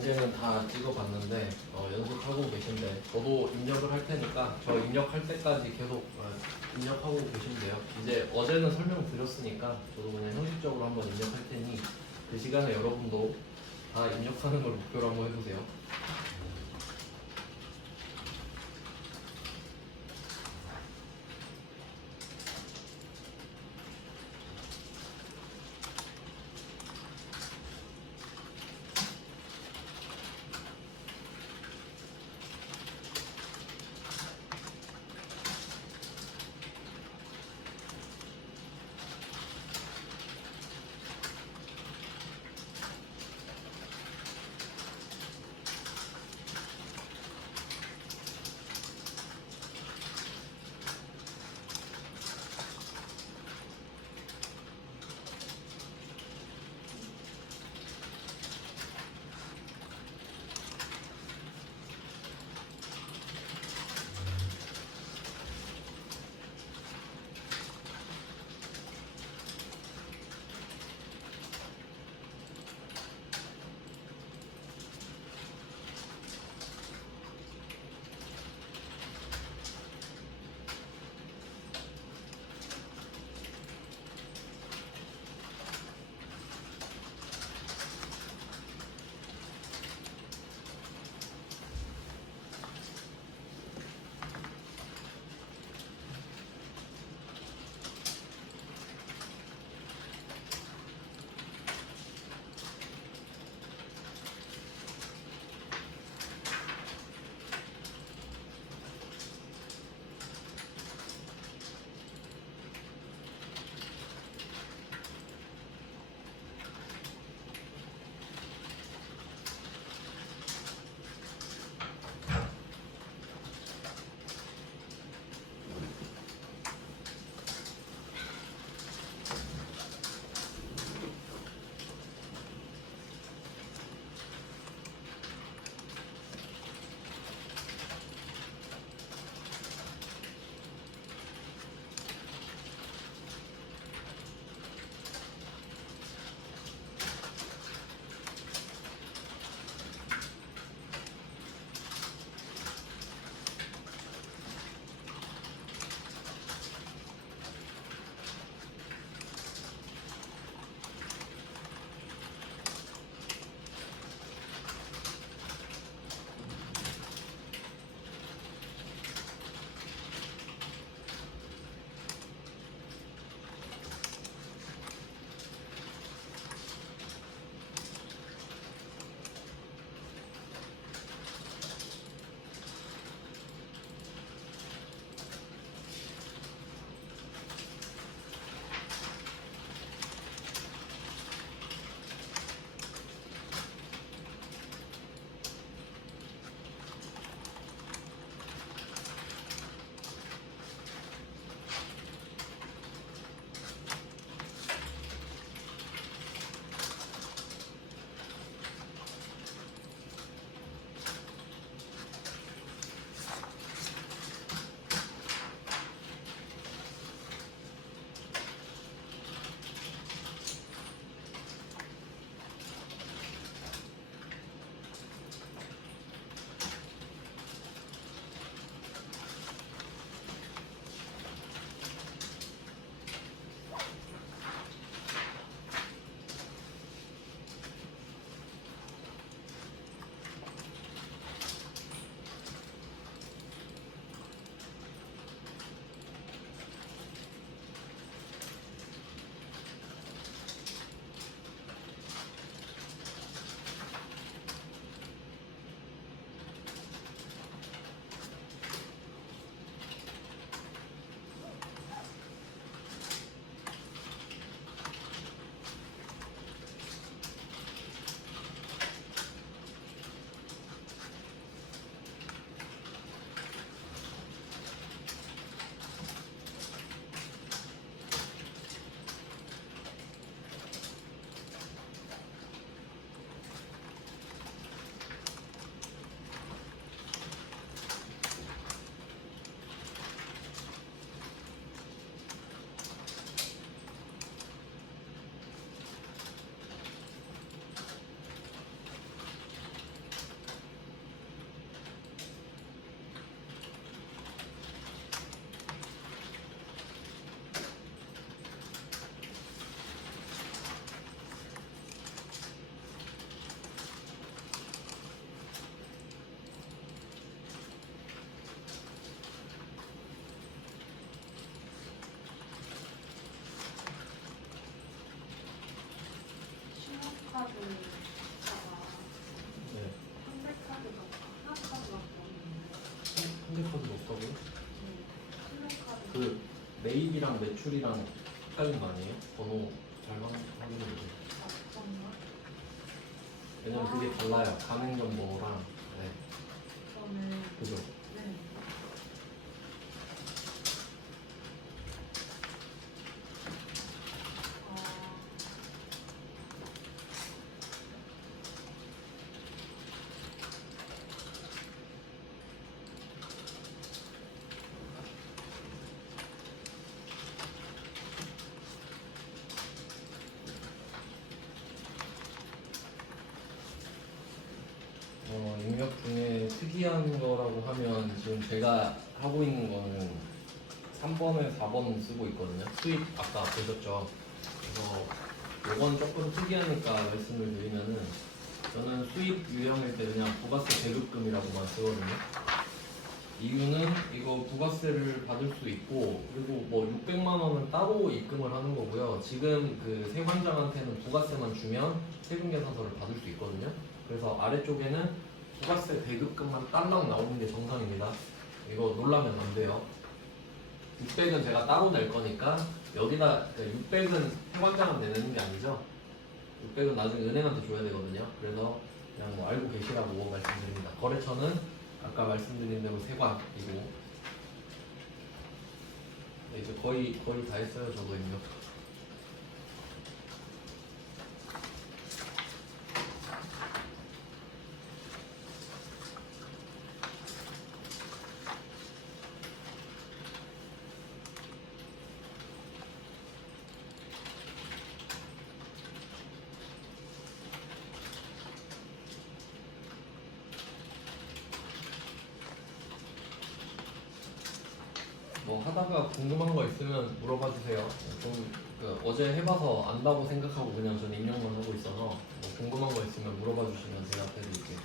인증은 다 찍어봤는데 연습하고 계신데 저도 입력을 할 테니까 저 입력할 때까지 계속 입력하고 계시면 돼요. 이제 어제는 설명드렸으니까 저도 그냥 형식적으로 한번 입력할 테니 그 시간에 여러분도 다 입력하는 걸 목표로 한번 해보세요. 수입이랑 매출이랑 헷갈린 거 아니에요? 번호 잘 확인해 보세요. 정말? 왜냐면 그게 달라요. 가맹점포랑. 네. 저는 그죠? 네. 어, 입력 중에 특이한 거라고 하면 지금 제가 하고 있는 거는 3번에 4번 쓰고 있거든요. 수입 아까 보셨죠? 그래서 이건 조금 특이하니까 말씀을 드리면은 저는 수입 유형일 때 그냥 부가세 대급금이라고만 쓰거든요. 이유는 이거 부가세를 받을 수 있고 그리고 뭐 600만 원은 따로 입금을 하는 거고요. 지금 그 세관장한테는 부가세만 주면 세금 계산서를 받을 수 있거든요. 그래서 아래쪽에는 부가세 대급금만 딸랑 나오는 게 정상입니다. 이거 놀라면 안 돼요. 600은 제가 따로 낼 거니까 여기다 그러니까 600은 세관장한테 내는 게 아니죠. 600은 나중에 은행한테 줘야 되거든요. 그래서 그냥 뭐 알고 계시라고 말씀드립니다. 거래처는 아까 말씀드린 대로 세관이고 네, 이제 거의 다 했어요. 저도 입력. 뭐 하다가 궁금한 거 있으면 물어봐 주세요. 어제 해봐서 안다고 생각하고 그냥 저는 입력만 하고 있어서 뭐 궁금한 거 있으면 물어봐 주시면 제가 해드릴게요.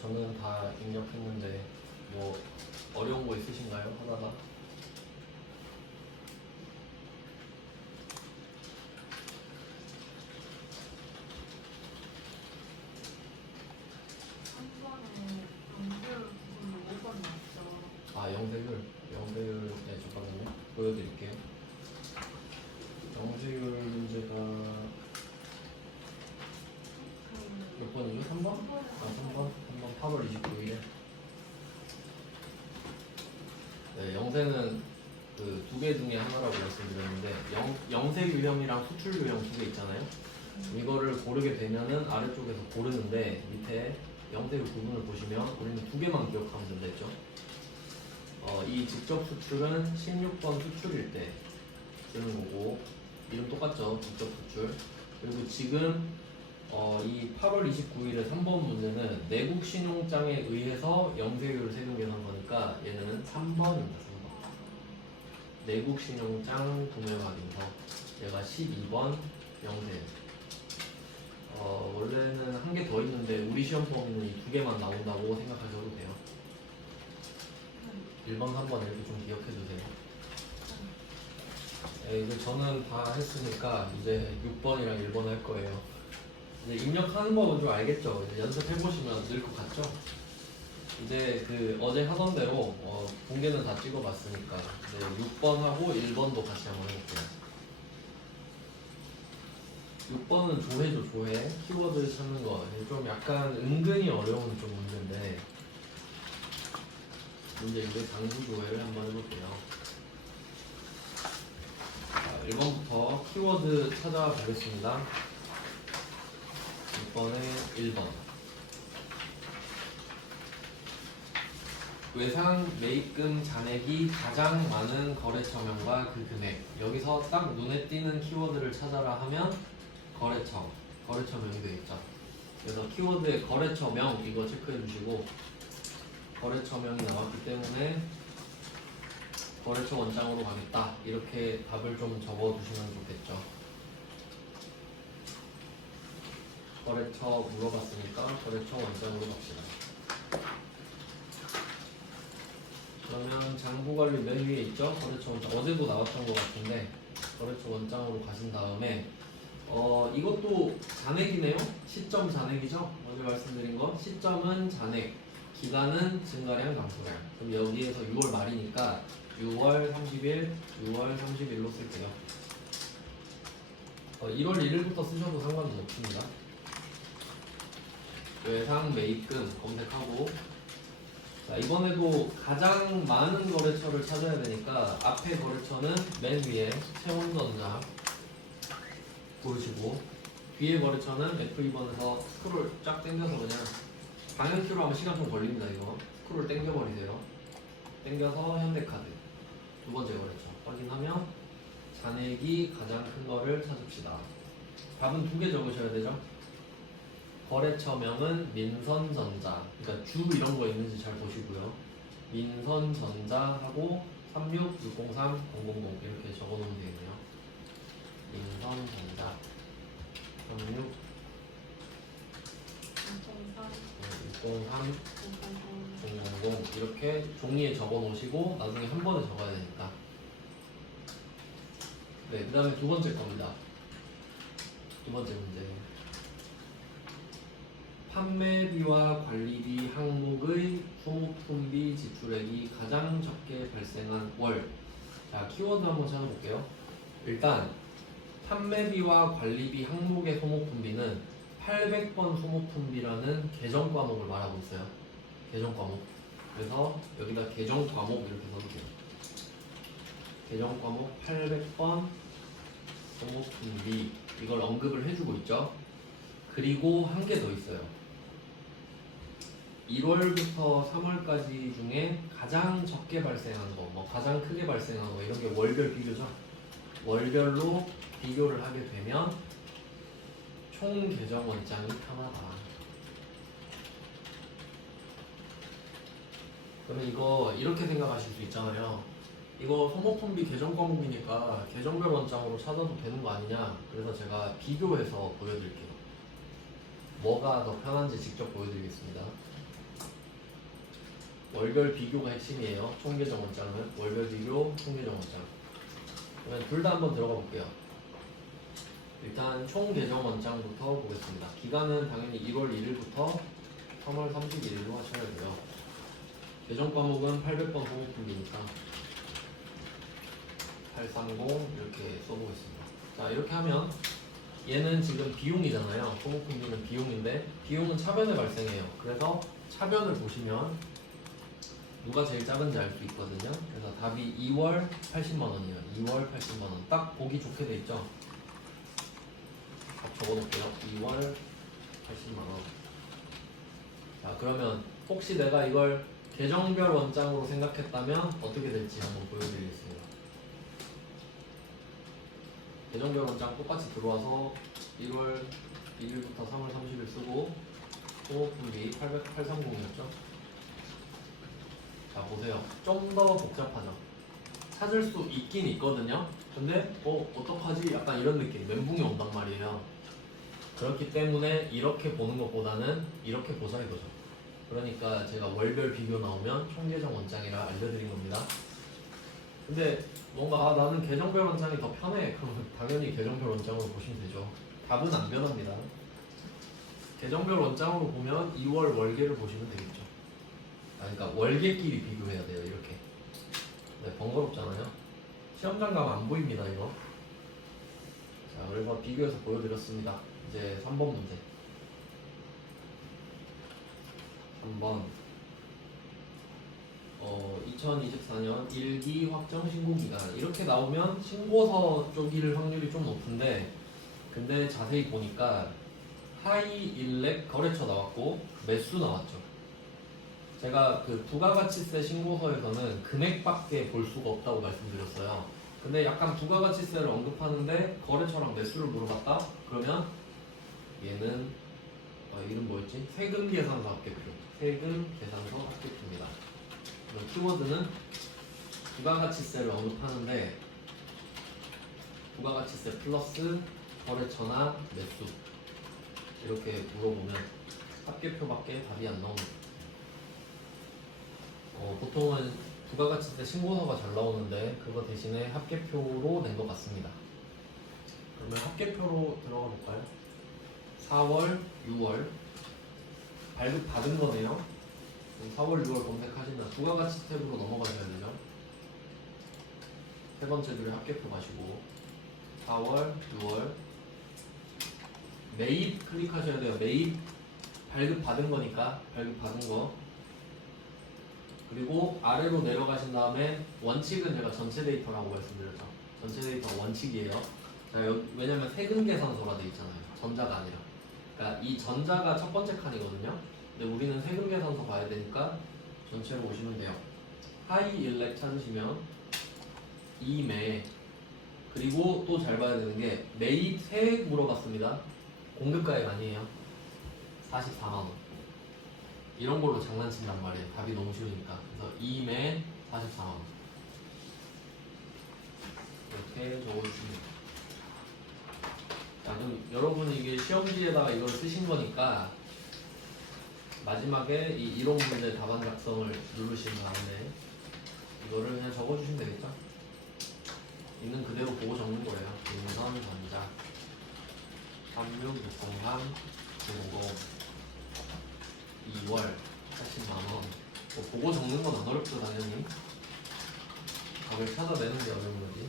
저는 다 입력했는데 뭐 어려운 거 있으신가요? 하다가 한 번에 연결 부분으로 5번 나왔죠. 영세율 네 잠깐만요 보여드릴게요. 영세율 문제가 몇 번이죠? 3번? 3번 8월 29일에 네, 영세는 그 두 개 중에 하나라고 말씀드렸는데 영세 유형이랑 수출 유형 두 개 있잖아요. 이거를 고르게 되면은 아래쪽에서 고르는데 밑에 영세율 부분을 보시면 우리는 두 개만 기억하면 된다 했죠. 이 직접 수출은 16번 수출일 때 쓰는 거고 이름 똑같죠. 직접 수출. 그리고 지금 이 8월 29일에 3번 문제는 내국 신용장에 의해서 영세율 세금 계산서니까 얘는 3번입니다. 3번. 내국 신용장 구매 확인서 얘가 12번 영세율. 원래는 한 개 더 있는데 우리 시험 범위는 이 두 개만 나온다고 생각하셔도 돼요. 1번, 3번 이렇게 좀 기억해 두세요. 네, 이제 저는 다 했으니까 이제 6번이랑 1번 할 거예요. 이제 입력하는 법은 좀 알겠죠? 이제 연습해 보시면 늘 것 같죠? 이제 그 어제 하던 대로 공개는 다 찍어봤으니까 이제 6번하고 1번도 같이 한번 해볼게요. 6번은 조회죠, 조회. 키워드 찾는 거. 좀 약간 은근히 어려운 좀 문제인데 문제인데 장부 조회를 한번 해볼게요. 자, 1번부터 키워드 찾아보겠습니다. 6번에 1번. 외상 매입금 잔액이 가장 많은 거래처명과 그 금액. 여기서 딱 눈에 띄는 키워드를 찾아라 하면 거래처명이 되겠죠. 그래서 키워드의 거래처명 이거 체크해 주시고 거래처명이 나왔기 때문에 거래처 원장으로 가겠다. 이렇게 답을 좀 적어 두시면 좋겠죠. 거래처 물어봤으니까 거래처 원장으로 갑시다. 그러면 장부관리 맨 위에 있죠? 거래처 원장. 어제도 나왔던 것 같은데 거래처 원장으로 가신 다음에 이것도 잔액이네요. 시점 잔액이죠? 어제 말씀드린 거. 시점은 잔액, 기간은 증가량, 감소량. 그럼 여기에서 6월 말이니까 6월 30일, 6월 30일로 쓸게요. 1월 1일부터 쓰셔도 상관은 없습니다. 외상 매입금 검색하고, 자, 이번에도 가장 많은 거래처를 찾아야 되니까 앞에 거래처는 맨 위에 채원전자 고르시고, 뒤에 거래처는 F2번에서 스크롤 쫙 당겨서 그냥 방향키로 하면 시간 좀 걸립니다. 이거 스크롤 당겨버리세요. 당겨서 현대카드 두 번째 거래처 확인하면 잔액이 가장 큰 거를 찾읍시다. 답은 두 개 적으셔야 되죠. 거래처명은 민선전자, 그러니까 주 이런 거 있는지 잘 보시고요. 민선전자하고 3660300 이렇게 적어놓으면 되겠네요. 민선전자 36 603 000 이렇게 종이에 적어 놓으시고 나중에 한 번에 적어야 되니까. 네, 그 다음에 두 번째 겁니다. 두 번째 문제. 판매비와 관리비 항목의 소모품비 지출액이 가장 적게 발생한 월. 자, 키워드 한번 찾아볼게요. 일단 판매비와 관리비 항목의 소모품비는 800번 소모품비라는 계정 과목을 말하고 있어요. 계정 과목. 그래서 여기다 계정 과목 이렇게 써주세요. 계정 과목 800번 소모품비 이걸 언급을 해주고 있죠. 그리고 한 개 더 있어요. 1월부터 3월까지 중에 가장 적게 발생한 거, 뭐 가장 크게 발생한 거 이런 게 월별 비교죠. 월별로 비교를 하게 되면 총 계정 원장이 하나다. 그러면 이거 이렇게 생각하실 수 있잖아요. 이거 소모품비 계정 과목이니까 계정별 원장으로 찾아도 되는 거 아니냐. 그래서 제가 비교해서 보여드릴게요. 뭐가 더 편한지 직접 보여드리겠습니다. 월별 비교가 핵심이에요. 총계정 원장은 월별 비교, 총계정 원장. 그러면 둘 다 한번 들어가 볼게요. 일단 총 계정 원장부터 보겠습니다. 기간은 당연히 1월 1일부터 3월 31일로 하셔야 돼요. 계정 과목은 800번 소모품비니까 830 이렇게 써보겠습니다. 자, 이렇게 하면 얘는 지금 비용이잖아요. 소모품비는 비용인데 비용은 차변에 발생해요. 그래서 차변을 보시면 누가 제일 작은지 알 수 있거든요. 그래서 답이 2월 80만원이에요. 2월 80만원. 딱 보기 좋게 돼 있죠. 답 적어놓을게요. 2월 80만원. 자, 그러면 혹시 내가 이걸 계정별 원장으로 생각했다면 어떻게 될지 한번 보여드리겠습니다. 계정별 원장 똑같이 들어와서 1월 1일부터 3월 30일 쓰고 소모품비 830이었죠. 자, 보세요. 좀 더 복잡하죠. 찾을 수 있긴 있거든요. 근데 어떡하지? 약간 이런 느낌. 멘붕이 온단 말이에요. 그렇기 때문에 이렇게 보는 것보다는 이렇게 보자 이거죠. 그러니까 제가 월별 비교 나오면 총계정 원장이라 알려드린 겁니다. 근데 뭔가 나는 계정별 원장이 더 편해. 그러면 당연히 계정별 원장으로 보시면 되죠. 답은 안 변합니다. 계정별 원장으로 보면 2월 월계를 보시면 되겠죠. 그러니까 월계끼리 비교해야 돼요. 이렇게. 네, 번거롭잖아요. 시험장 가면 안 보입니다. 이거. 자, 그래서 비교해서 보여드렸습니다. 이제 3번 문제. 3번 2024년 1기 확정 신고기간 이렇게 나오면 신고서 쪽일 확률이 좀 높은데, 근데 자세히 보니까 하이 일렉 거래처 나왔고 매수 나왔죠. 제가 그 부가가치세 신고서에서는 금액밖에 볼 수가 없다고 말씀드렸어요. 근데 약간 부가가치세를 언급하는데 거래처랑 매수를 물어봤다? 그러면 얘는 이름 뭐였지? 세금 계산서 합계표. 세금 계산서 합계표입니다. 그럼 키워드는 부가가치세를 언급하는데 부가가치세 플러스 거래처나 매수 이렇게 물어보면 합계표밖에 답이 안 나옵니다. 보통은 부가가치세 신고서가 잘 나오는데 그거 대신에 합계표로 낸 것 같습니다. 그러면 합계표로 들어가 볼까요? 4월, 6월 발급 받은 거네요. 4월, 6월 검색하시면 부가가치 탭으로 넘어가셔야 되죠. 세 번째 줄에 합계표 가시고 4월, 6월 매입 클릭하셔야 돼요. 매입 발급 받은 거니까 발급 받은 거. 그리고 아래로 내려가신 다음에 원칙은 제가 전체 데이터라고 말씀드렸죠. 전체 데이터 원칙이에요. 자, 왜냐면 세금 계산서라 돼 있잖아요. 전자가 아니라. 그러니까 이 전자가 첫 번째 칸이거든요. 근데 우리는 세금 계산서 봐야 되니까 전체로 보시면 돼요. 하이 일렉 찾으시면 이매, 그리고 또 잘 봐야 되는 게 매입 세액 물어봤습니다. 공급가액 아니에요. 44만원. 이런 걸로 장난친단 말이에요. 답이 너무 쉬우니까. 그래서 2매 44만원. 이렇게 적어주시면. 자, 그럼 여러분이 이게 시험지에다가 이걸 쓰신 거니까 마지막에 이 이론 문제 답안 작성을 누르신 다음에 이거를 그냥 적어주시면 되겠죠? 있는 그대로 보고 적는 거예요. 인선 전자 36603 950 2월 80만원. 보고 적는 건 안 어렵죠, 당연히. 답을 찾아내는 게 어려운 거지.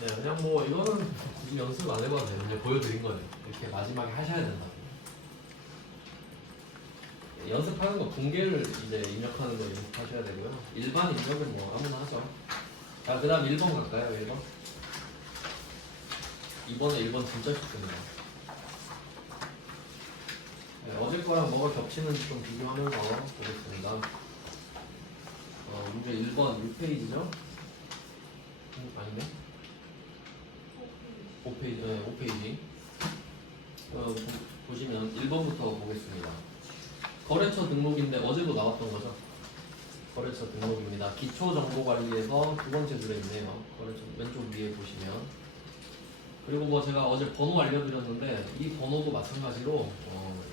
네, 그냥 뭐 이거는 굳이 연습 안 해봐도 돼요. 그냥 보여드린 거예요. 이렇게 마지막에 하셔야 된다. 연습하는 거 붕괴를 이제 입력하는 거 연습하셔야 되고요. 일반 입력은 뭐 아무나 하죠. 자, 그 다음 1번 갈까요? 1번. 이번에 1번 진짜 쉽습니다. 네, 어제 거랑 뭐가 겹치는지 좀 비교하면서 보겠습니다. 문제 1번 6페이지죠? 아닌데? 5페이지, 네, 5페이지. 보시면 1번부터 보겠습니다. 거래처 등록인데 어제도 나왔던 거죠? 거래처 등록입니다. 기초정보관리에서 두 번째 줄에 있네요. 거래처 왼쪽 위에 보시면. 그리고 뭐 제가 어제 번호 알려드렸는데 이 번호도 마찬가지로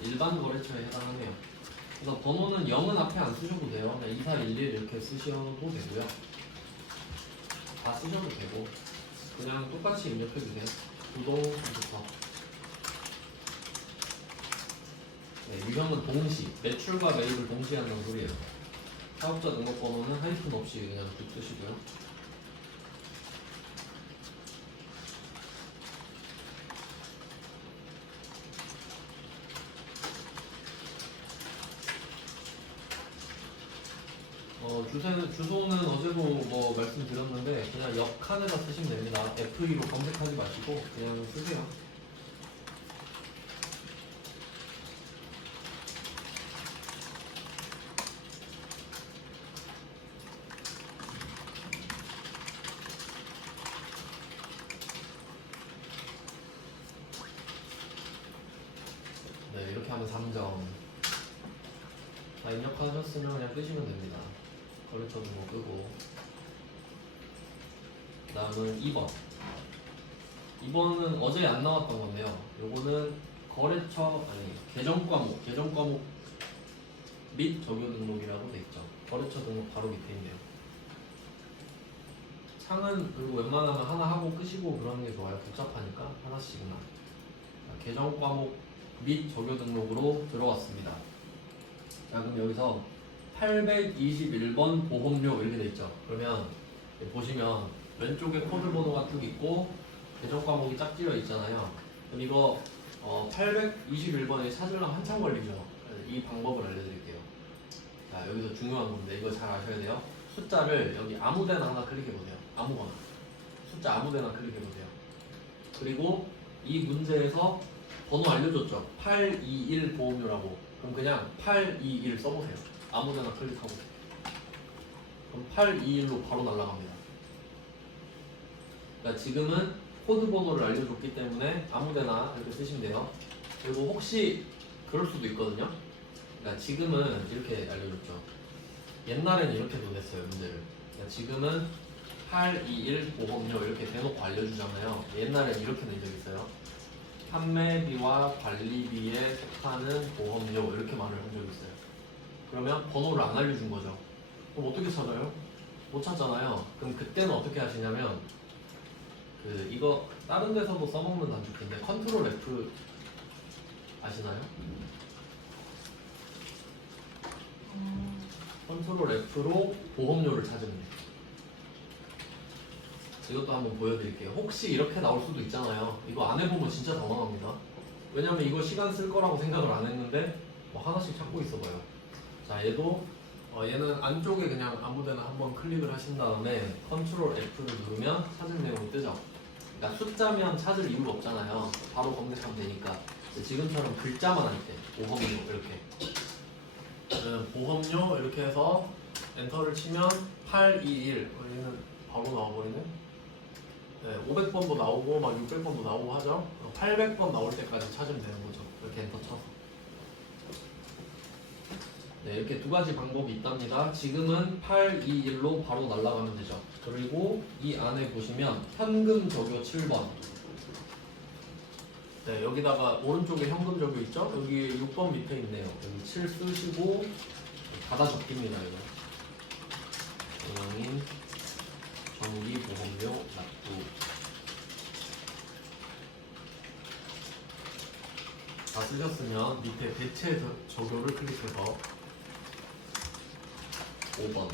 일반 거래처에 해당하네요. 그래서 번호는 0은 앞에 안 쓰셔도 돼요. 그냥 2411 이렇게 쓰셔도 되고요. 다 쓰셔도 되고 그냥 똑같이 입력해주세요. 부동부터. 네, 유형은 동시, 매출과 매입을 동시에 한다는 소리예요. 사업자 등록번호는 하이픈 없이 그냥 쭉 쓰시고요. 주소는 어제도 뭐 말씀드렸는데 그냥 옆 칸에다 쓰시면 됩니다. FE로 검색하지 마시고 그냥 쓰세요. 네, 이렇게 하면 3점. 다 입력하셨으면 그냥 끄시면 됩니다. 거래처 등록 끄고. 그 다음은 2번. 이번은 어제 안 나왔던 건데요. 요거는 계정 과목 및 적요 등록이라고 돼 있죠. 거래처 등록 바로 밑에 있네요. 창은 그리고 웬만하면 하나 하고 끄시고 그러는 게 좋아요. 복잡하니까 하나씩만. 자, 계정 과목 및 적요 등록으로 들어왔습니다. 자, 그럼 여기서 821번 보험료 이렇게 돼 있죠. 그러면 보시면 왼쪽에 코드 번호가 쭉 있고 계정 과목이 짝지어 있잖아요. 그럼 이거 821번에 찾으려면 한참 걸리죠. 이 방법을 알려드릴게요. 자, 여기서 중요한 건데 이거 잘 아셔야 돼요. 숫자를 여기 아무데나 하나 클릭해 보세요. 아무거나 숫자 아무데나 클릭해 보세요. 그리고 이 문제에서 번호 알려줬죠. 821 보험료라고. 그럼 그냥 821 써보세요. 아무데나 클릭하고. 그럼 821로 바로 날아갑니다. 그러니까 지금은 코드 번호를 알려줬기 때문에 아무데나 이렇게 쓰시면 돼요. 그리고 혹시 그럴 수도 있거든요. 그러니까 지금은 이렇게 알려줬죠. 옛날에는 이렇게 보냈어요 문제를. 그러니까 지금은 821 보험료 이렇게 대놓고 알려주잖아요. 옛날에는 이렇게 낸 적 있어요. 판매비와 관리비에 속하는 보험료 이렇게 말을 한 적이 있어요. 그러면 번호를 안 알려준 거죠. 그럼 어떻게 찾아요? 못 찾잖아요. 그럼 그때는 어떻게 하시냐면 이거 다른 데서도 써먹는 단축키인데 컨트롤 F 아시나요? 컨트롤 F로 보험료를 찾으면 돼요. 이것도 한번 보여드릴게요. 혹시 이렇게 나올 수도 있잖아요. 이거 안 해보면 진짜 당황합니다. 왜냐면 이거 시간 쓸 거라고 생각을 안 했는데 뭐 하나씩 찾고 있어봐요. 자, 얘도 얘는 안쪽에 그냥 아무데나 한번 클릭을 하신 다음에 컨트롤 F를 누르면 찾을 내용이 뜨죠. 그러니까 숫자면 찾을 이유가 없잖아요. 바로 검색하면 되니까. 지금처럼 글자만 할 때 보험료 이렇게 보험료 이렇게 해서 엔터를 치면 821 얘는 바로 나와버리네. 네, 500번도 나오고 막 600번도 나오고 하죠. 800번 나올 때까지 찾으면 되는 거죠. 이렇게 엔터 쳐서. 네, 이렇게 두 가지 방법이 있답니다. 지금은 821로 바로 날아가면 되죠. 그리고 이 안에 보시면 현금 적요 7번. 네, 여기다가 오른쪽에 현금 적요 있죠? 여기 6번 밑에 있네요. 여기 7 쓰시고 닫아 적힙니다. 이거. 은행인 정기보험료 납부. 다 쓰셨으면 밑에 대체 적요를 클릭해서 5번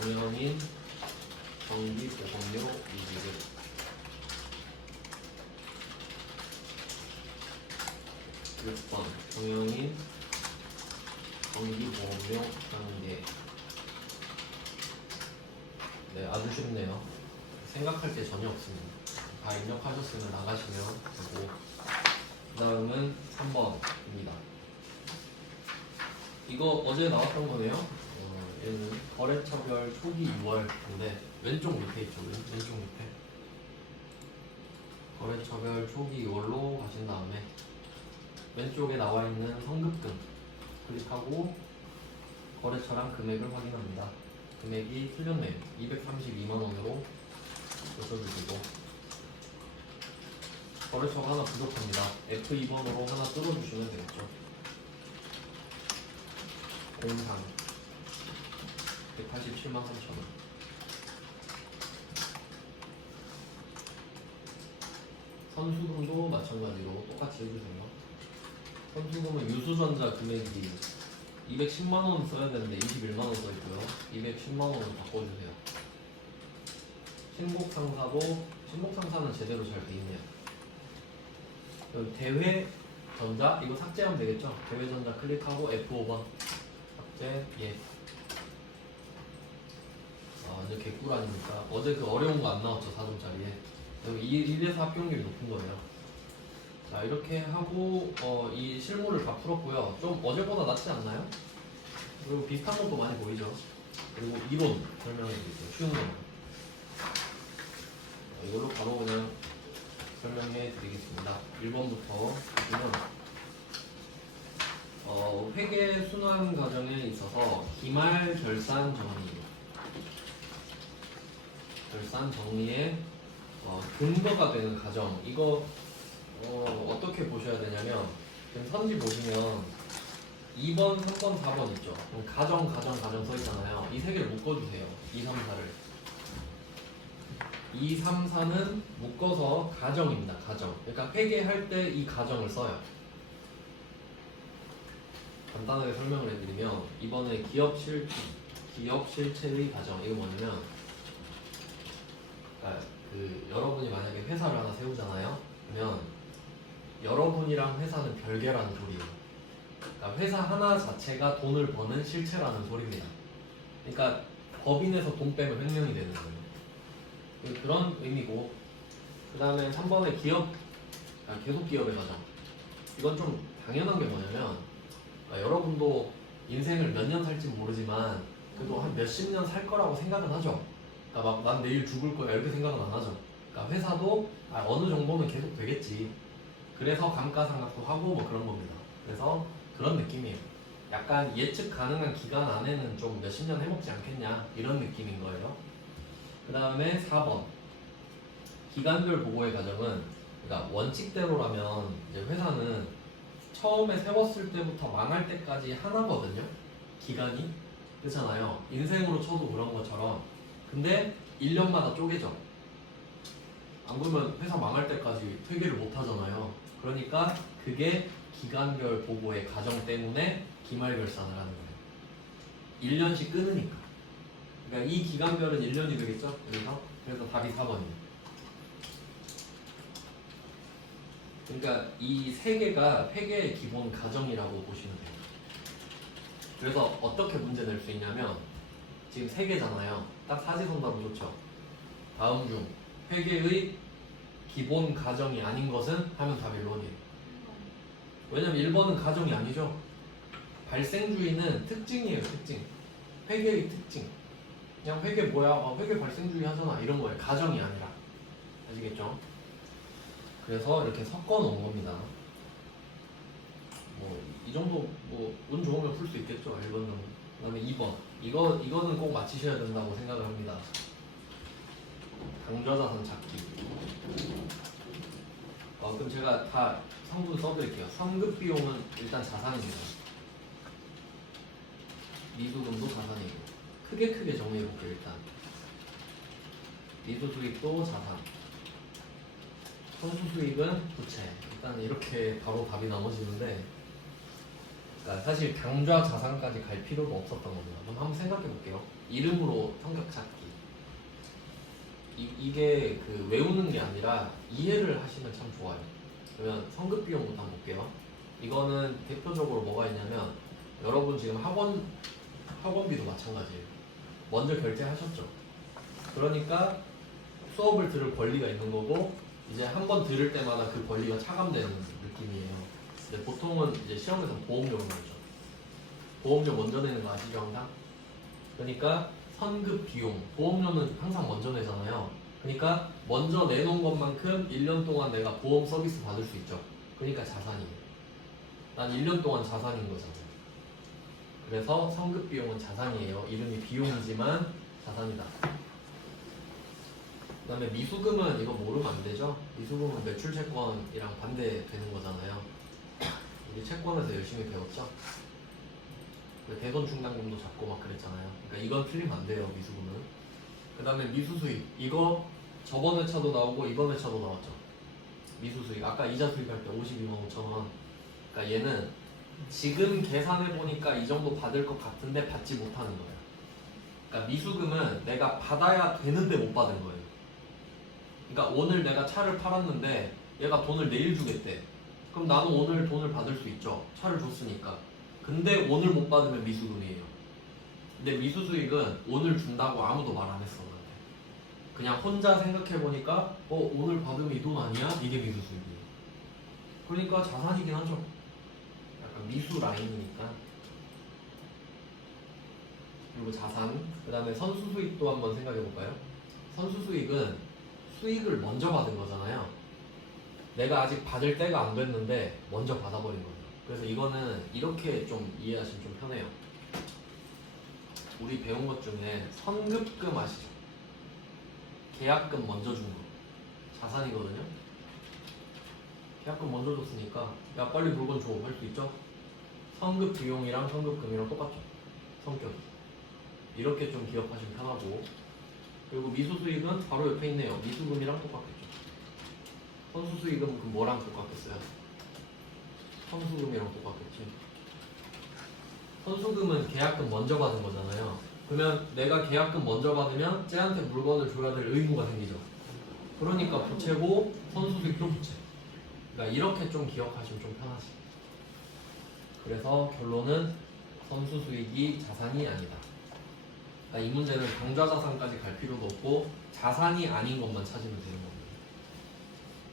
동영인 정기보험료 이직을 6번 동영인 정기보험료 단계. 네, 아주 쉽네요. 생각할 게 전혀 없습니다. 다 입력하셨으면 나가시면 되고, 그 다음은 3번입니다. 이거 어제 나왔던 거네요. 얘는 거래처별 초기 6월인데 왼쪽 밑에 있죠. 왼쪽 밑에 거래처별 초기 6월로 가신 다음에 왼쪽에 나와 있는 성급금 클릭하고 거래처랑 금액을 확인합니다. 금액이 틀렸네요. 232만원으로 고쳐주시고 거래처가 하나 부족합니다. F2번으로 하나 뜯어주시면 되겠죠. 공상 187만 3천원. 선수금도 마찬가지로 똑같이 해주세요. 선수금은 유수전자 금액이 210만원 써야 되는데 21만원 써있고요. 210만원을 바꿔주세요. 신곡상사는 제대로 잘 돼있네요. 여기 대회전자 이거 삭제하면 되겠죠? 대회전자 클릭하고 F5번 삭제. 예. 완전 개꿀 아닙니까? 어제 그 어려운 거 안 나왔죠? 4점짜리에. 여기 1에서 합격률이 높은 거예요. 자, 이렇게 하고 이 실무를 다 풀었고요. 좀 어제보다 낫지 않나요? 그리고 비슷한 것도 많이 보이죠? 그리고 이론 설명해 드릴게요. 쉬운 거만. 이걸로 바로 그냥 설명해 드리겠습니다. 1번부터 보시면 회계 순환 과정에 있어서 기말 결산 정리. 결산 정리에 근거가 되는 가정 이거 어떻게 보셔야 되냐면 지금 선지 보시면 2번, 3번, 4번 있죠. 그럼 가정 써 있잖아요. 이 세 개를 묶어주세요. 2, 3, 4를. 2, 3, 4는 묶어서 가정입니다. 가정. 그러니까 회계할 때 이 가정을 써요. 간단하게 설명을 해드리면 이번에 기업 실체의 가정 이거 뭐냐면 그러니까 여러분이 만약에 회사를 하나 세우잖아요. 그러면 여러분이랑 회사는 별개라는 소리예요. 그러니까 회사 하나 자체가 돈을 버는 실체라는 소리입니다. 그러니까 법인에서 돈 빼면 횡령이 되는 거예요. 그런 의미고 그 다음에 3번에 계속 기업의 가정 이건 좀 당연한 게 뭐냐면 여러분도 인생을 몇 년 살지 모르지만 그래도 한 몇십 년 살 거라고 생각은 하죠. 그러니까 막 난 내일 죽을 거야 이렇게 생각은 안 하죠. 그러니까 회사도 어느 정도는 계속 되겠지. 그래서 감가상각도 하고 뭐 그런 겁니다. 그래서 그런 느낌이에요. 약간 예측 가능한 기간 안에는 좀 몇십 년 해먹지 않겠냐 이런 느낌인 거예요. 그 다음에 4번 기간별 보고의 과정은 그러니까 원칙대로라면 이제 회사는 처음에 세웠을 때부터 망할 때까지 하나거든요. 기간이 그렇잖아요. 인생으로 쳐도 그런 것처럼. 근데 1년마다 쪼개져. 안 그러면 회사 망할 때까지 회계를 못 하잖아요. 그러니까 그게 기간별 보고의 과정 때문에 기말결산을 하는 거예요. 1년씩 끊으니까. 그러니까 이 기간별은 1년이 되겠죠? 그래서 답이 4번이에요. 그러니까 이 세 개가 회계의 기본 가정이라고 보시면 돼요. 그래서 어떻게 문제 낼 수 있냐면 지금 세 개잖아요. 딱 사지선다로 좋죠. 다음 중 회계의 기본 가정이 아닌 것은 하면 답이 1번이에요. 왜냐면 1번은 가정이 아니죠. 발생주의는 특징이에요. 특징. 회계의 특징. 그냥 회계 뭐야? 회계 발생주의 하잖아. 이런 거예요. 가정이 아니라. 아시겠죠? 그래서 이렇게 섞어 놓은 겁니다. 뭐 이 정도 뭐 운 좋으면 풀 수 있겠죠. 1번 정도. 그 다음에 2번. 이거는 꼭 맞히셔야 된다고 생각을 합니다. 강좌자산 찾기. 그럼 제가 다 성분 써드릴게요. 성급 비용은 일단 자산입니다. 미수금도 자산이고 크게 정리해볼게요. 일단 미수 수익도 자산, 선수 수익은 부채. 일단 이렇게 바로 답이 나머지는데 그러니까 사실 강좌 자산까지 갈 필요도 없었던 겁니다. 그럼 한번 생각해볼게요. 이름으로 성격 찾기. 이게 외우는 게 아니라 이해를 하시면 참 좋아요. 그러면 성급 비용부터 한번 볼게요. 이거는 대표적으로 뭐가 있냐면 여러분 지금 학원비도 마찬가지예요. 먼저 결제하셨죠. 그러니까 수업을 들을 권리가 있는 거고 이제 한 번 들을 때마다 그 권리가 차감되는 느낌이에요. 근데 보통은 이제 시험에서 보험료로 나오죠. 보험료 먼저 내는 거 아시죠 항상? 그러니까 선급 비용, 보험료는 항상 먼저 내잖아요. 그러니까 먼저 내놓은 것만큼 1년 동안 내가 보험 서비스 받을 수 있죠. 그러니까 자산이에요. 난 1년 동안 자산인 거잖아요. 그래서 선급 비용은 자산이에요. 이름이 비용이지만 자산이다. 그 다음에 미수금은 이거 모르면 안 되죠. 미수금은 매출 채권이랑 반대되는 거잖아요. 우리 채권에서 열심히 배웠죠. 대손 충당금도 잡고 막 그랬잖아요. 그러니까 이건 틀리면 안 돼요. 미수금은. 그 다음에 미수수익 이거 저번 회차도 나오고 이번 회차도 나왔죠. 미수수익 아까 이자 수익할 때 52만 5천 원. 그러니까 얘는 지금 계산해 보니까 이 정도 받을 것 같은데 받지 못하는 거예요. 그러니까 미수금은 내가 받아야 되는데 못 받은 거예요. 그러니까 오늘 내가 차를 팔았는데 얘가 돈을 내일 주겠대. 그럼 나도 오늘 돈을 받을 수 있죠. 차를 줬으니까. 근데 오늘 못 받으면 미수금이에요. 근데 미수수익은 오늘 준다고 아무도 말 안 했어. 나한테. 그냥 혼자 생각해보니까 오늘 받으면 이 돈 아니야? 이게 미수수익이에요. 그러니까 자산이긴 하죠. 약간 미수 라인이니까. 그리고 자산. 그 다음에 선수수익도 한번 생각해볼까요? 선수수익은 수익을 먼저 받은 거잖아요. 내가 아직 받을 때가 안 됐는데 먼저 받아버린 거예요. 그래서 이거는 이렇게 좀 이해하시면 좀 편해요. 우리 배운 것 중에 선급금 아시죠? 계약금 먼저 준 거. 자산이거든요. 계약금 먼저 줬으니까 야 빨리 물건 줘 할 수 있죠. 선급 비용이랑 선급 금이랑 똑같죠. 성격이. 이렇게 좀 기억하시면 편하고, 그리고 미수 수익은 바로 옆에 있네요. 미수금이랑 똑같겠죠. 선수 수익은 그 뭐랑 똑같겠어요? 선수금이랑 똑같겠지. 선수금은 계약금 먼저 받은 거잖아요. 그러면 내가 계약금 먼저 받으면 쟤한테 물건을 줘야 될 의무가 생기죠. 그러니까 부채고 선수 수익도 부채. 그러니까 이렇게 좀 기억하시면 좀 편하지. 그래서 결론은 선수 수익이 자산이 아니다. 그러니까 이 문제는 당좌 자산까지 갈 필요도 없고 자산이 아닌 것만 찾으면 되는 겁니다.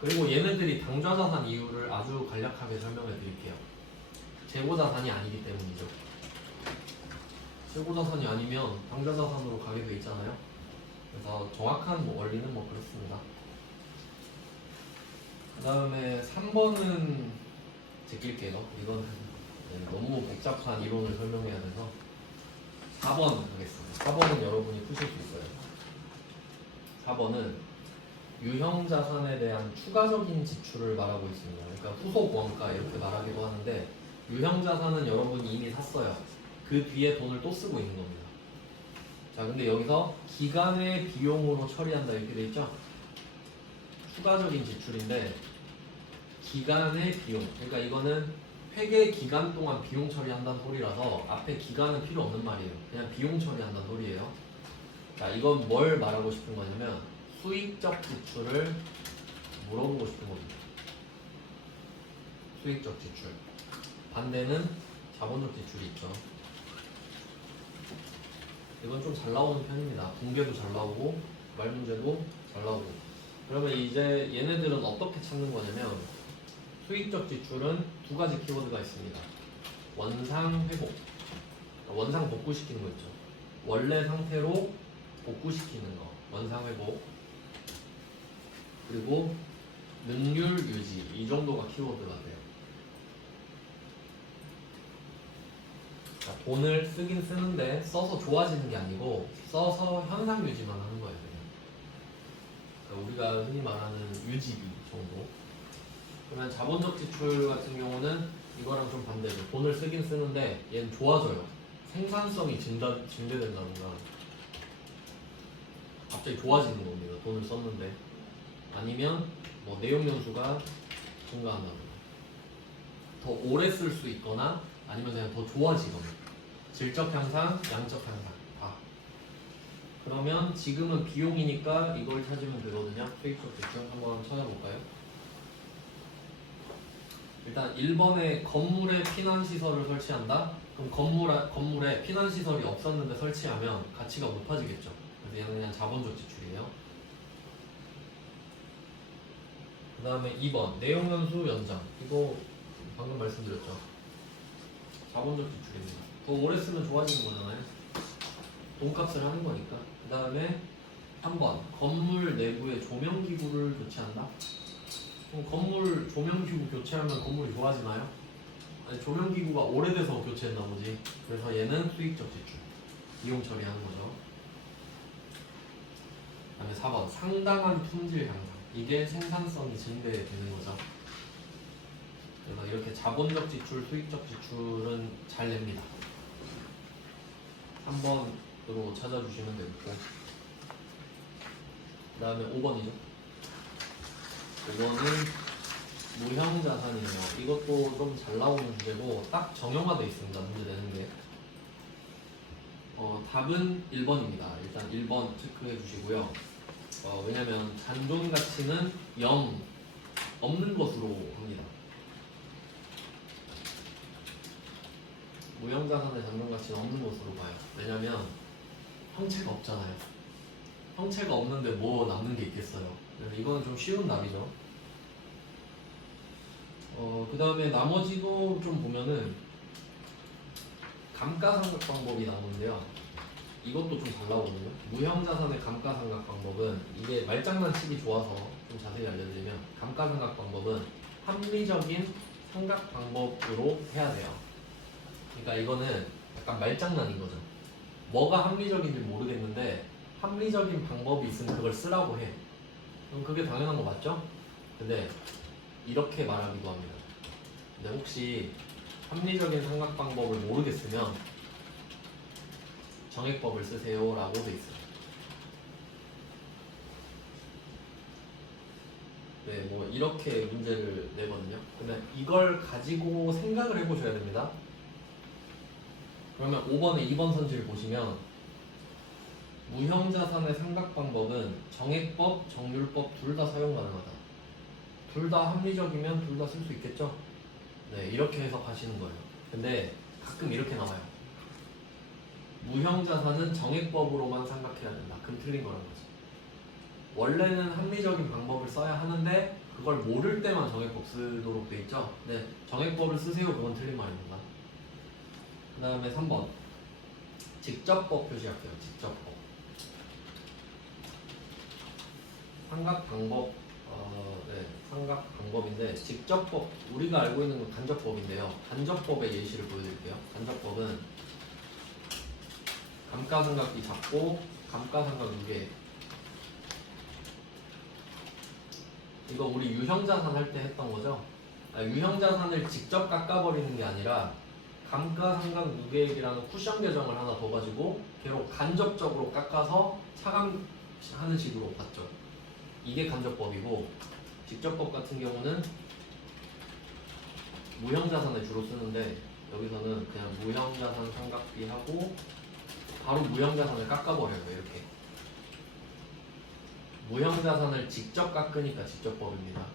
그리고 얘네들이 당좌 자산 이유를 아주 간략하게 설명해 드릴게요. 재고 자산이 아니기 때문이죠. 재고 자산이 아니면 당좌 자산으로 가게 돼 있잖아요. 그래서 정확한 원리는 그렇습니다. 그 다음에 3번은 제낄게요. 이건 너무 복잡한 이론을 설명해야 돼서 4번 하겠습니다. 4번은 여러분이 푸실 수 있어요. 4번은 유형 자산에 대한 추가적인 지출을 말하고 있습니다. 그러니까 후속 원가 이렇게 말하기도 하는데, 유형 자산은 여러분이 이미 샀어요. 그 뒤에 돈을 또 쓰고 있는 겁니다. 자, 근데 여기서 기간의 비용으로 처리한다 이렇게 돼 있죠? 추가적인 지출인데 기간의 비용, 그러니까 이거는 회계 기간 동안 비용 처리한다는 소리라서 앞에 기간은 필요 없는 말이에요. 그냥 비용 처리한다는 소리예요. 자, 이건 뭘 말하고 싶은 거냐면 수익적 지출을 물어보고 싶은 겁니다. 수익적 지출. 반대는 자본적 지출이 있죠. 이건 좀 잘 나오는 편입니다. 분계도 잘 나오고 말 문제도 잘 나오고. 그러면 이제 얘네들은 어떻게 찾는 거냐면, 수익적 지출은 두 가지 키워드가 있습니다. 원상 회복, 원상 복구시키는 거 있죠. 원래 상태로 복구시키는 거, 원상 회복. 그리고 능률 유지, 이 정도가 키워드가 돼요. 자, 돈을 쓰긴 쓰는데 써서 좋아지는 게 아니고 써서 현상 유지만 하는 거예요. 그러니까 우리가 흔히 말하는 유지비 정도. 그러면 자본적 지출 같은 경우는 이거랑 좀 반대죠. 돈을 쓰긴 쓰는데 얘는 좋아져요. 생산성이 증대된다던가 갑자기 좋아지는 겁니다. 돈을 썼는데. 아니면 내용 연수가 증가한다던가 더 오래 쓸 수 있거나 아니면 그냥 더 좋아지거나 질적 향상, 양적 향상 다. 그러면 지금은 비용이니까 이걸 찾으면 되거든요. 수익적 지출 한번 찾아볼까요? 일단 1번에 건물에 피난시설을 설치한다? 그럼 건물에 피난시설이 없었는데 설치하면 가치가 높아지겠죠. 그래서 얘는 그냥 자본적 지출이에요. 그 다음에 2번 내용연수 연장. 이거 방금 말씀드렸죠. 자본적 지출입니다. 더 오래 쓰면 좋아지는 거잖아요. 돈값을 하는 거니까. 그 다음에 3번 건물 내부에 조명기구를 교체한다? 그럼 건물 조명기구 교체하면 건물이 좋아지나요? 아니, 조명기구가 오래돼서 교체했나 보지. 그래서 얘는 수익적 지출, 비용 처리하는 거죠. 그 다음에 4번 상당한 품질 향상. 이게 생산성이 증대되는 거죠. 그래서 이렇게 자본적 지출, 수익적 지출은 잘 냅니다. 3번으로 찾아주시면 되겠고, 그 다음에 5번이죠. 5번은 무형자산이네요. 이것도 좀 잘 나오는 주제고 딱 정형화되어 있습니다. 문제 내는 게. 답은 1번입니다. 일단 1번 체크해 주시고요. 왜냐면 잔존 가치는 0 없는 것으로 합니다. 무형자산의 잔존 가치는 없는 것으로 봐요. 왜냐면 형체가 없잖아요. 형체가 없는데 뭐 남는 게 있겠어요. 그래서 이거는 좀 쉬운 답이죠. 그 다음에 나머지도 좀 보면은 감가상각 방법이 나오는데요. 이것도 좀 잘 나오거든요. 무형자산의 감가상각 방법은 이게 말장난치기 좋아서 좀 자세히 알려드리면, 감가상각 방법은 합리적인 상각 방법으로 해야 돼요. 그러니까 이거는 약간 말장난인 거죠. 뭐가 합리적인지 모르겠는데 합리적인 방법이 있으면 그걸 쓰라고 해. 그럼 그게 당연한 거 맞죠? 근데 이렇게 말하기도 합니다. 근데 혹시 합리적인 삼각 방법을 모르겠으면 정액법을 쓰세요 라고 돼 있어요. 네, 뭐 이렇게 문제를 내거든요. 근데 이걸 가지고 생각을 해보셔야 됩니다. 그러면 5번에 2번 선지를 보시면 무형자산의 삼각 방법은 정액법, 정률법 둘 다 사용 가능하다. 둘 다 합리적이면 둘 다 쓸 수 있겠죠? 네, 이렇게 해석하시는 거예요. 근데 가끔 이렇게 나와요. 무형자산은 정액법으로만 생각해야 된다. 그럼 틀린 거란 거지. 원래는 합리적인 방법을 써야 하는데 그걸 모를 때만 정액법 쓰도록 돼 있죠. 네, 정액법을 쓰세요. 그건 틀린 말입니다. 그 다음에 3번 직접법 표시할게요. 직접법. 삼각 방법, 네, 삼각 방법인데 직접법 우리가 알고 있는 건 간접법인데요. 간접법의 예시를 보여드릴게요. 간접법은 감가상각비 잡고 감가상각 무게. 이거 우리 유형자산 할 때 했던 거죠. 유형자산을 직접 깎아버리는 게 아니라 감가상각 무게액이라는 쿠션 계정을 하나 더 가지고 걔로 간접적으로 깎아서 차감하는 식으로 봤죠. 이게 간접법이고 직접법 같은 경우는 무형자산에 주로 쓰는데 여기서는 그냥 무형자산 삼각비 하고 바로 무형자산을 깎아버려요. 이렇게 무형자산을 직접 깎으니까 직접법입니다.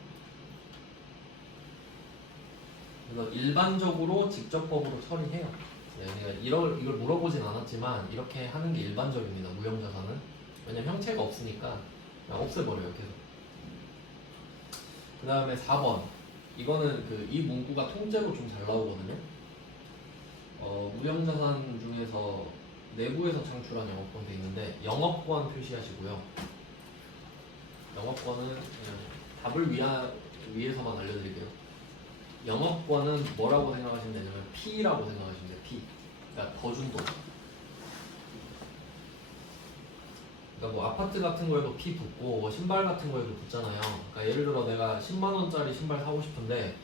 그래서 일반적으로 직접법으로 처리해요. 네, 그러니까 이걸 물어보진 않았지만 이렇게 하는 게 일반적입니다. 무형자산은 왜냐면 형체가 없으니까 그냥 없애버려요. 계속. 그 다음에 4번 이거는 이 문구가 통째로 좀 잘 나오거든요. 무형자산 중에서 내부에서 창출한 영업권 돼 있는데 영업권 표시하시고요. 영업권은 그냥 답을 위해서만 알려드릴게요. 영업권은 뭐라고 생각하시면 되냐면 P라고 생각하시면 돼요. P. 그러니까 거준돈. 그러니까 뭐 아파트 같은 거에도 P 붙고 뭐 신발 같은 거에도 붙잖아요. 그러니까 예를 들어 내가 10만 원짜리 신발 사고 싶은데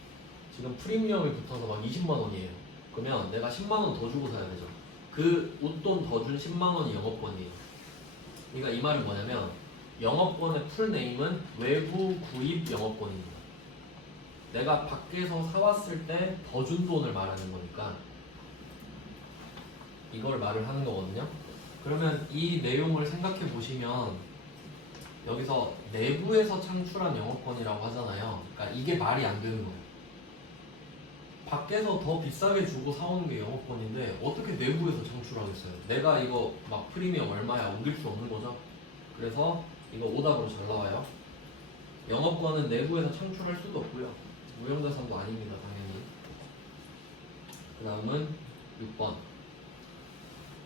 지금 프리미엄이 붙어서 막 20만 원이에요. 그러면 내가 10만 원 더 주고 사야 되죠. 그 웃돈 더 준 10만 원이 영업권이에요. 그러니까 이 말은 뭐냐면 영업권의 풀네임은 외부 구입 영업권입니다. 내가 밖에서 사왔을 때 더 준 돈을 말하는 거니까 이걸 말을 하는 거거든요. 그러면 이 내용을 생각해 보시면 여기서 내부에서 창출한 영업권이라고 하잖아요. 그러니까 이게 말이 안 되는 거예요. 밖에서 더 비싸게 주고 사오는 게 영업권인데 어떻게 내부에서 창출하겠어요? 내가 이거 막 프리미엄 얼마야 옮길 수 없는 거죠. 그래서 이거 오답으로 잘 나와요. 영업권은 내부에서 창출할 수도 없고요. 무형자산도 아닙니다, 당연히. 그 다음은 6번.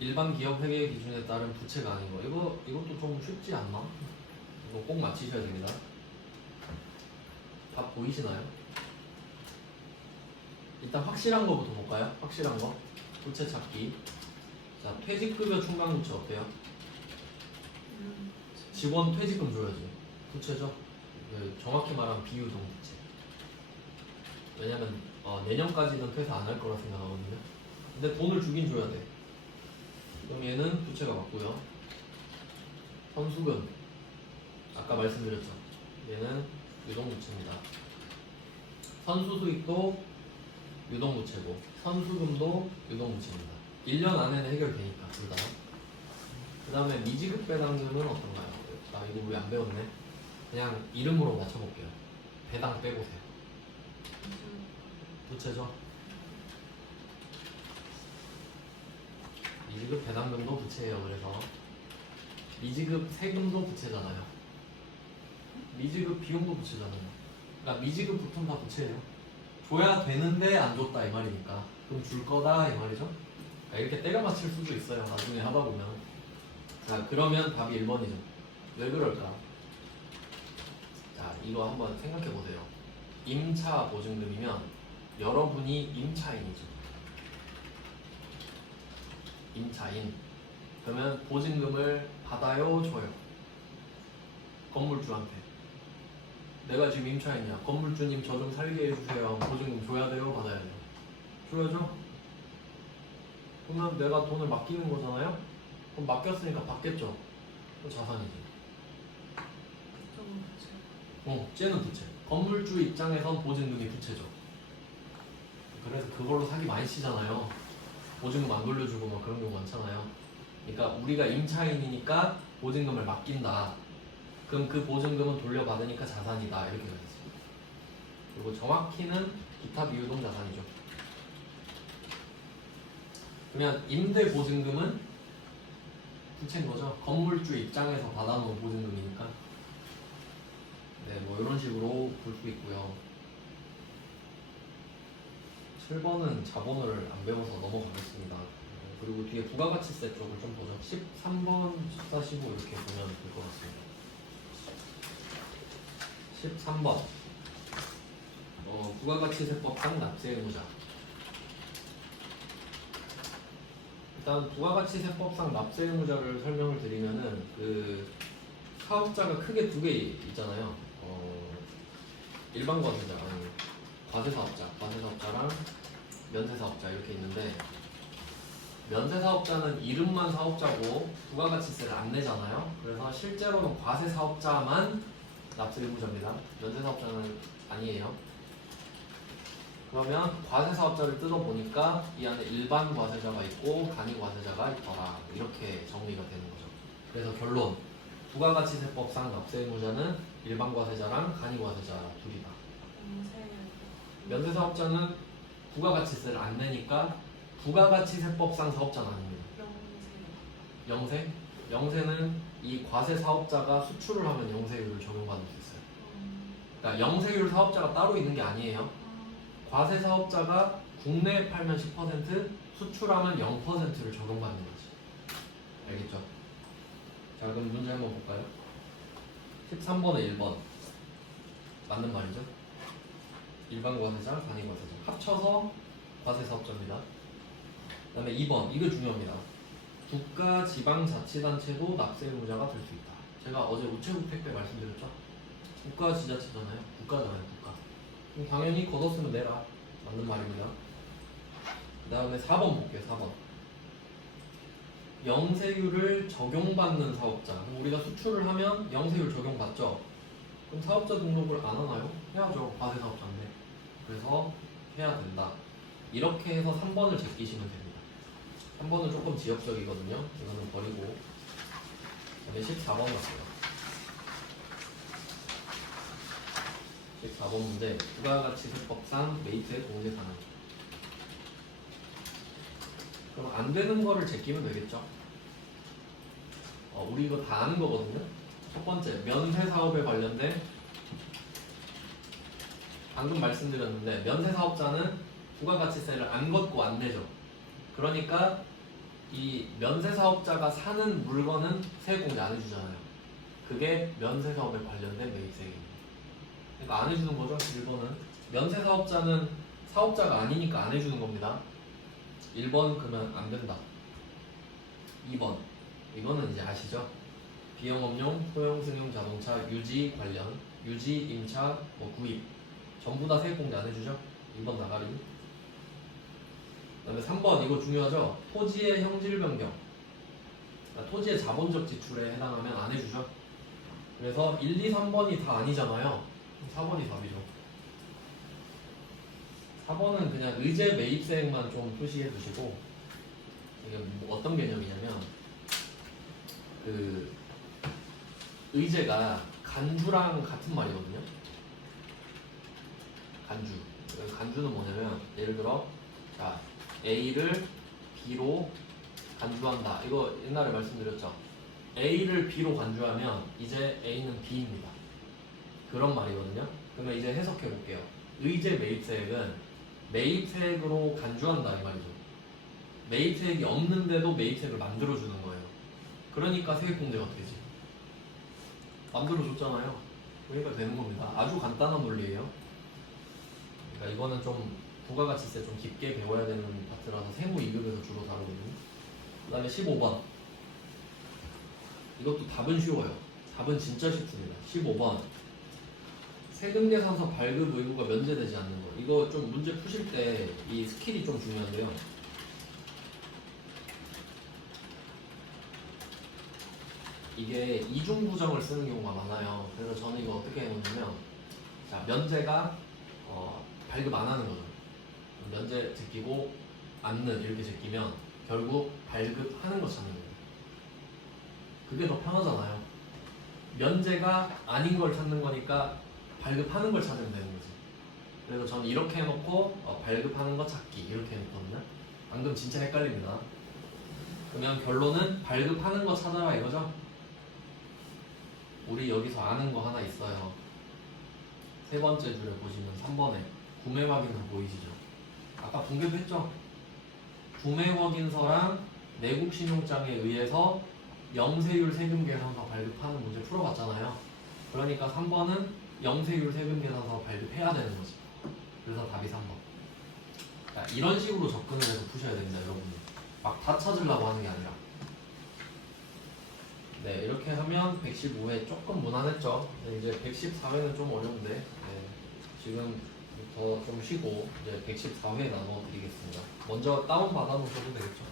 일반 기업 회계 기준에 따른 부채가 아닌 거. 이것도 좀 쉽지 않나? 이거 꼭 맞히셔야 됩니다. 답 보이시나요? 일단 확실한 거부터 볼까요? 확실한 거. 부채 찾기. 자, 퇴직급여 충당부채 어때요? 직원 퇴직금 줘야지. 부채죠? 정확히 말하면 비유동 부채. 왜냐면 내년까지는 퇴사 안 할 거라 생각하거든요. 근데 돈을 주긴 줘야 돼. 그럼 얘는 부채가 맞고요. 선수금 아까 말씀드렸죠. 얘는 유동부채입니다. 선수수익도 유동부채고 선수금도 유동부채입니다. 1년 안에는 해결되니까 둘 다. 그 다음에 미지급 배당금은 어떤가요? 아 이거 왜 안 배웠네? 그냥 이름으로 맞춰볼게요. 배당 빼보세요. 부채죠? 미지급 배당금도 부채예요. 그래서 미지급 세금도 부채잖아요. 미지급 비용도 부채잖아요. 그러니까 미지급 부품 다 부채예요. 줘야 되는데 안 줬다 이 말이니까 그럼 줄 거다 이 말이죠. 그러니까 이렇게 때려 맞힐 수도 있어요. 나중에 하다 보면. 자 그러면 답이 1번이죠. 왜 그럴까? 자 이거 한번 생각해 보세요. 임차 보증금이면 여러분이 임차인이죠. 임차인. 그러면 보증금을 받아요, 줘요? 건물주한테. 내가 지금 임차인이야. 건물주님 저 좀 살게 해주세요. 보증금 줘야 돼요? 받아야 돼요? 줘야죠? 그러면 내가 돈을 맡기는 거잖아요? 그럼 맡겼으니까 받겠죠? 그럼 자산이지. 그쪽은 부채. 쟤는 부채. 건물주 입장에선 보증금이 부채죠. 그래서 그걸로 사기 많이 치잖아요. 보증금 안 돌려주고 막 그런 경우 많잖아요. 그러니까 우리가 임차인이니까 보증금을 맡긴다. 그럼 그 보증금은 돌려받으니까 자산이다. 이렇게 되겠습니다. 그리고 정확히는 기타 비유동 자산이죠. 그러면 임대 보증금은 부채인 거죠. 건물주 입장에서 받아놓은 보증금이니까. 네, 뭐 이런 식으로 볼 수 있고요. 7번은 자본을 안 배워서 넘어가겠습니다. 그리고 뒤에 부가가치세 쪽을 좀 보죠. 13번, 14, 15 이렇게 보면 될 것 같습니다. 13번 부가가치세법상 납세의무자. 일단 부가가치세법상 납세의무자를 설명을 드리면은 그 사업자가 크게 두 개 있잖아요. 일반 과세자, 아니 과세사업자랑 면세사업자 이렇게 있는데, 면세사업자는 이름만 사업자고 부가가치세를 안 내잖아요. 그래서 실제로는 과세사업자만 납세의무자입니다. 면세사업자는 아니에요. 그러면 과세사업자를 뜯어보니까 이 안에 일반 과세자가 있고 간이 과세자가 있더라. 이렇게 정리가 되는 거죠. 그래서 결론, 부가가치세법상 납세의무자는 일반 과세자랑 간이 과세자 둘이다. 면세사업자는 부가가치세를 안 내니까 부가가치세법상 사업자는 아닙니다. 영세? 영세는 이 과세사업자가 수출을 하면 영세율을 적용받을 수 있어요. 그러니까 영세율 사업자가 따로 있는 게 아니에요. 과세사업자가 국내에 팔면 10%, 수출하면 0%를 적용받는 거지. 알겠죠? 자, 그럼 문제 한번 볼까요? 13번에 1번 맞는 말이죠? 일반 과세자, 간이 과세자 합쳐서 과세사업자입니다. 그 다음에 2번, 이거 중요합니다. 국가, 지방자치단체도 납세의무자가 될 수 있다. 제가 어제 우체국 택배 말씀드렸죠? 국가 지자체잖아요. 국가잖아요, 국가. 그럼 당연히 걷었으면 내라. 맞는 말입니다. 그 다음에 4번 볼게요. 4번. 영세율을 적용받는 사업자. 그럼 우리가 수출을 하면 영세율 적용받죠? 그럼 사업자 등록을 안 하나요? 해야죠. 과세사업자인데. 그래서 해야 된다. 이렇게 해서 3번을 제끼시면 됩니다. 3번은 조금 지역적이거든요. 이거는 버리고. 그 다음에 14번 갈게요. 14번 문제. 부가가치세법상 매입세 공제산업. 그럼 안 되는 거를 제끼면 되겠죠? 우리 이거 다 아는 거거든요. 첫 번째, 면세 사업에 관련된, 방금 말씀드렸는데 면세 사업자는 부가가치세를 안 걷고 안 내죠. 그러니까 이 면세 사업자가 사는 물건은 세공제 안 해주잖아요. 그게 면세 사업에 관련된 매입세입니다. 그러니까 안 해주는 거죠. 1번은 면세 사업자는 사업자가 아니니까 안 해주는 겁니다. 1번 그러면 안 된다. 2번 이거는 이제 아시죠? 비영업용, 소형 승용 자동차 유지 관련, 유지, 임차, 구입 전부 다 세액공제 안 해주죠? 2번 나가리. 그 다음에 3번 이거 중요하죠? 토지의 형질 변경, 그러니까 토지의 자본적 지출에 해당하면 안 해주죠? 그래서 1, 2, 3번이 다 아니잖아요. 4번이 답이죠. 4번은 그냥 의제 매입세액만 좀 표시해 두시고, 이게 뭐 어떤 개념이냐면 그 의제가 간주랑 같은 말이거든요. 간주. 간주는 뭐냐면 예를 들어 자 A를 B로 간주한다. 이거 옛날에 말씀드렸죠. A를 B로 간주하면 이제 A는 B입니다. 그런 말이거든요. 그러면 이제 해석해 볼게요. 의제 매입세액은 매입세액으로 간주한다 이 말이죠. 매입세액이 없는데도 매입세액을 만들어주는 거예요. 그러니까 세액공제가 되지. 만들어줬잖아요. 그러니까 되는 겁니다. 아주 간단한 논리예요. 그러니까 이거는 좀 부가가치세 좀 깊게 배워야 되는 파트라서 세무 2급에서 주로 다루거든요. 그 다음에 15번. 이것도 답은 쉬워요. 답은 진짜 쉽습니다. 15번. 세금 계산서 발급 의무가 면제되지 않는 거. 이거 좀 문제 푸실 때 이 스킬이 좀 중요한데요. 이게 이중 부정을 쓰는 경우가 많아요. 그래서 저는 이거 어떻게 해놓냐면, 자, 면제가 발급 안 하는 거죠. 면제 제끼고 않는 이렇게 제끼면 결국 발급하는 거 찾는 거예요. 그게 더 편하잖아요. 면제가 아닌 걸 찾는 거니까 발급하는 걸 찾으면 되는 거지. 그래서 저는 이렇게 해놓고 발급하는 거 찾기 이렇게 해놓거든요. 방금 진짜 헷갈립니다. 그러면 결론은 발급하는 거 찾아라 이거죠? 우리 여기서 아는 거 하나 있어요. 세 번째 줄에 보시면 3번에 구매 확인서 보이시죠? 아까 공개도 했죠? 구매 확인서랑 내국 신용장에 의해서 영세율 세금 계산서 발급하는 문제 풀어봤잖아요. 그러니까 3번은 영세율 세금 계산서 발급해야 되는 거지. 그래서 답이 3번. 자, 이런 식으로 접근을 해서 푸셔야 됩니다, 여러분. 막 다 찾으려고 하는 게 아니라. 네, 이렇게 하면 115회 조금 무난했죠. 네, 이제 114회는 좀 어려운데, 네, 지금부터 좀 쉬고 이제 114회 나눠 드리겠습니다. 먼저 다운 받아 놓으셔도 되겠죠.